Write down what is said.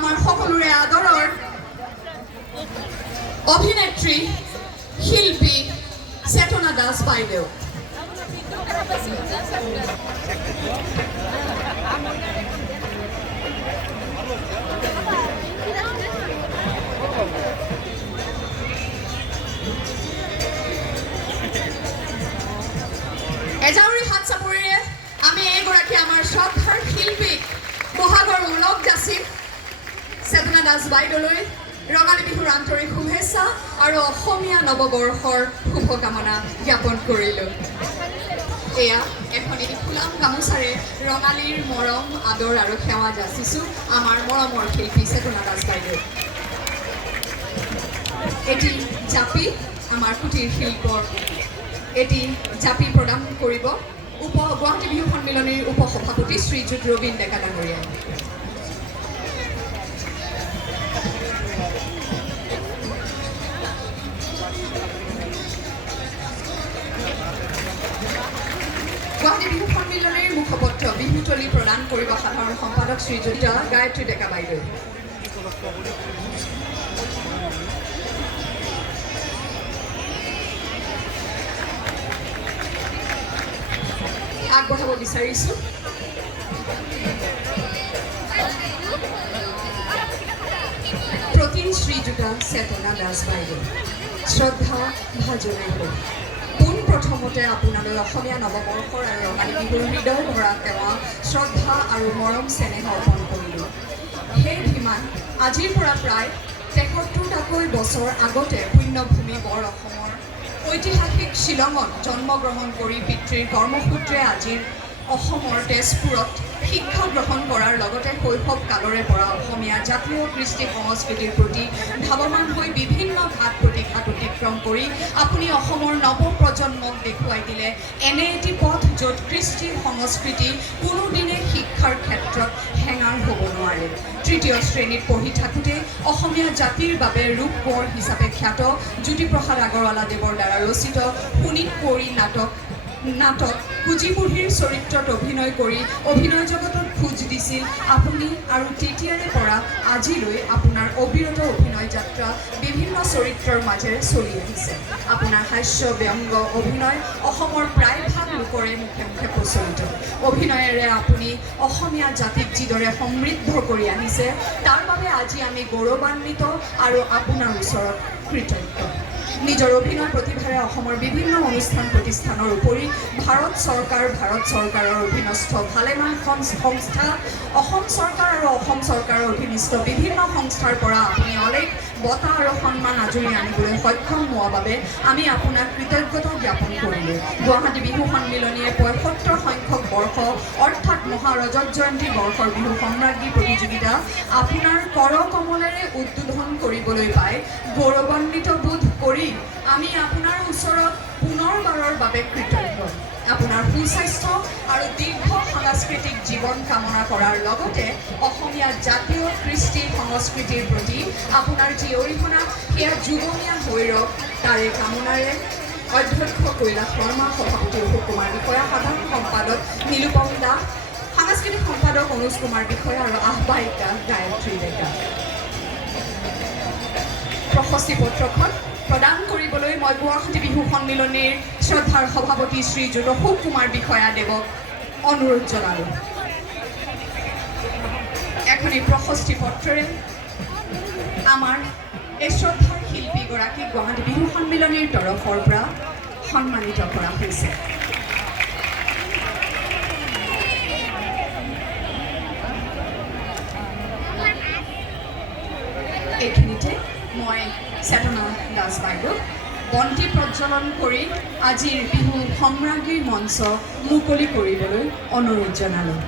আমাৰ সকলোৰে আদৰৰ অভিনেত্ৰী শিল্পী চেতনা দাস বাইদেউ। এজাউৰি হাত চাপৰিৰে আমি এইগৰাকী আমাৰ শ্ৰদ্ধাৰ শিল্পীক বহাগৰ ওলগ যাচি চেতনা দাস বাইদেউলৈ ৰঙালী বিহুৰ আন্তৰিক শুভেচ্ছা আৰু অসমীয়া নৱবৰ্ষৰ শুভকামনা জ্ঞাপন কৰিলোঁ। এয়া এখনি ফুলাম গামোচাৰে ৰঙালীৰ মৰম আদৰ আৰু সেৱা যাচিছোঁ আমাৰ মৰমৰ শিল্পী চেতনা দাস বাইদেউ। এটি জাপি আমাৰ কুটিৰ শিল্পৰ এটি জাপি প্ৰদান কৰিব গুৱাহাটী বিহু সন্মিলনীৰ উপ সভাপতি শ্ৰীযুত ৰবীন ডেকা ডাঙৰীয়াই। গুৱাহাটী বিহু সন্মিলনীৰ মুখপত্ৰ বিহুতলী প্ৰদান কৰিব সাধাৰণ সম্পাদক শ্ৰীযুত গায়ত্ৰী ডেকা বাইদেউ। আগবঢ়াব বিচাৰিছোঁ প্ৰতি শ্ৰীযুতা চেতনা দাস বাইদেউ। শ্ৰদ্ধা ভাজনে গৈ পোনপ্ৰথমতে আপোনালৈ অসমীয়া নৱবৰ্ষৰ আৰু ৰঙালী বিহুৰ হৃদয় ভৰা সেৱা শ্ৰদ্ধা আৰু মৰম চেনেহ অৰ্পণ কৰিলোঁ। সেই অভিমান আজিৰ পৰা প্ৰায় ৭৩টাকৈ বছৰ আগতে পুণ্যভূমি বৰ অসমৰ ঐতিহাসিক শ্বিলঙত জন্মগ্ৰহণ কৰি পিতৃৰ কৰ্মসূত্ৰে আজিৰ অসমৰ তেজপুৰত শিক্ষা গ্ৰহণ কৰাৰ লগতে শৈশৱ কালৰে পৰা অসমীয়া জাতীয় কৃষ্টি সংস্কৃতিৰ প্ৰতি ধাৱমান হৈ বিভিন্ন ঘাত প্ৰতিঘাত অতিক্ৰম কৰি আপুনি অসমৰ নৱপ্ৰজন্মক দেখুৱাই দিলে এনে এটি পথ য'ত কৃষ্টি সংস্কৃতি কোনোদিনে শিক্ষাৰ ক্ষেত্ৰত হেঙাৰ হ'ব নোৱাৰে। তৃতীয় শ্ৰেণীত পঢ়ি থাকোঁতে অসমীয়া জাতিৰ বাবে ৰূপ কোঁৱৰ হিচাপে খ্যাত জ্যোতিপ্ৰসাদ আগৰৱালাদেৱৰ দ্বাৰা ৰচিত শোণিতপুৰী নাটক কুজিবুঢ়ীৰ চৰিত্ৰত অভিনয় কৰি অভিনয় জগতত খোজ দিছিল আপুনি আৰু তেতিয়াৰে পৰা আজিলৈ আপোনাৰ অবিৰত অভিনয় যাত্ৰা বিভিন্ন চৰিত্ৰৰ মাজেৰে চলি আহিছে। আপোনাৰ হাস্য ব্যংগ অভিনয় অসমৰ প্ৰায়ভাগ লোকৰে মুখে মুখে প্ৰচলিত। অভিনয়েৰে আপুনি অসমীয়া জাতিক যিদৰে সমৃদ্ধ কৰি আহিছে তাৰ বাবে আজি আমি গৌৰৱান্বিত আৰু আপোনাৰ ওচৰত কৃতজ্ঞ। নিজৰ অভিনয় প্ৰতিভাৰে অসমৰ বিভিন্ন অনুষ্ঠান প্ৰতিষ্ঠানৰ উপৰি ভাৰত চৰকাৰৰ অধীনস্থ ভালেমান সংস্থা অসম চৰকাৰ আৰু অসম চৰকাৰৰ অধীনস্থ বিভিন্ন সংস্থাৰ পৰা আপুনি অলেখ বঁটা আৰু সন্মান আজৰি আনিবলৈ সক্ষম হোৱা বাবে আমি আপোনাক কৃতজ্ঞতা জ্ঞাপন কৰিলোঁ। গুৱাহাটী বিহু সন্মিলনীয়ে ৭৫ সংখ্যক বৰ্ষ অৰ্থাৎ মহাৰজত জয়ন্তী বৰ্ষৰ বিহু সম্ৰাজ্ঞী প্ৰতিযোগিতা আপোনাৰ কৰ কমলেৰে উদ্বোধন কৰিবলৈ পাই গৌৰৱান্বিত বোধ কৰি আমি আপোনাৰ ওচৰত পুনৰবাৰৰ বাবে কৃতজ্ঞ। আপোনাৰ সুস্বাস্থ্য আৰু দীৰ্ঘ সাংস্কৃতিক জীৱন কামনা কৰাৰ লগতে অসমীয়া জাতীয় কৃষ্টি সংস্কৃতিৰ প্ৰতি আপোনাৰ যি অৰিহণা সেয়া যুগমীয়া হৈ ৰওক তাৰে কামনাৰে অধ্যক্ষ কৈলাশ শৰ্মা, সভাপতি অশোক কুমাৰ বিষয়া, সাধাৰণ সম্পাদক নীলুপম দাস, সাংস্কৃতিক সম্পাদক অনুজ কুমাৰ বিষয়া আৰু আহ্বায়িকা গায়ত্ৰী ডেকা। প্ৰশস্তি পত্ৰখন প্ৰদান কৰিবলৈ মই গুৱাহাটী বিহু সন্মিলনীৰ শ্ৰদ্ধাৰ সভাপতি শ্ৰীযুত অশোক কুমাৰ বিষয়াদেৱক অনুৰোধ জনালোঁ। এখনি প্ৰশস্তি পত্ৰৰে আমাৰ এই শ্ৰদ্ধাৰ শিল্পীগৰাকীক গুৱাহাটী বিহু সন্মিলনীৰ তৰফৰ পৰা সন্মানিত কৰা হৈছে। এইখিনিতে মই চেতনা দাস বাইদেউ বন্তি প্ৰজ্বলন কৰি আজিৰ বিহু সম্ৰাজ্ঞীৰ মঞ্চ মুকলি কৰিবলৈ অনুৰোধ জনালোঁ।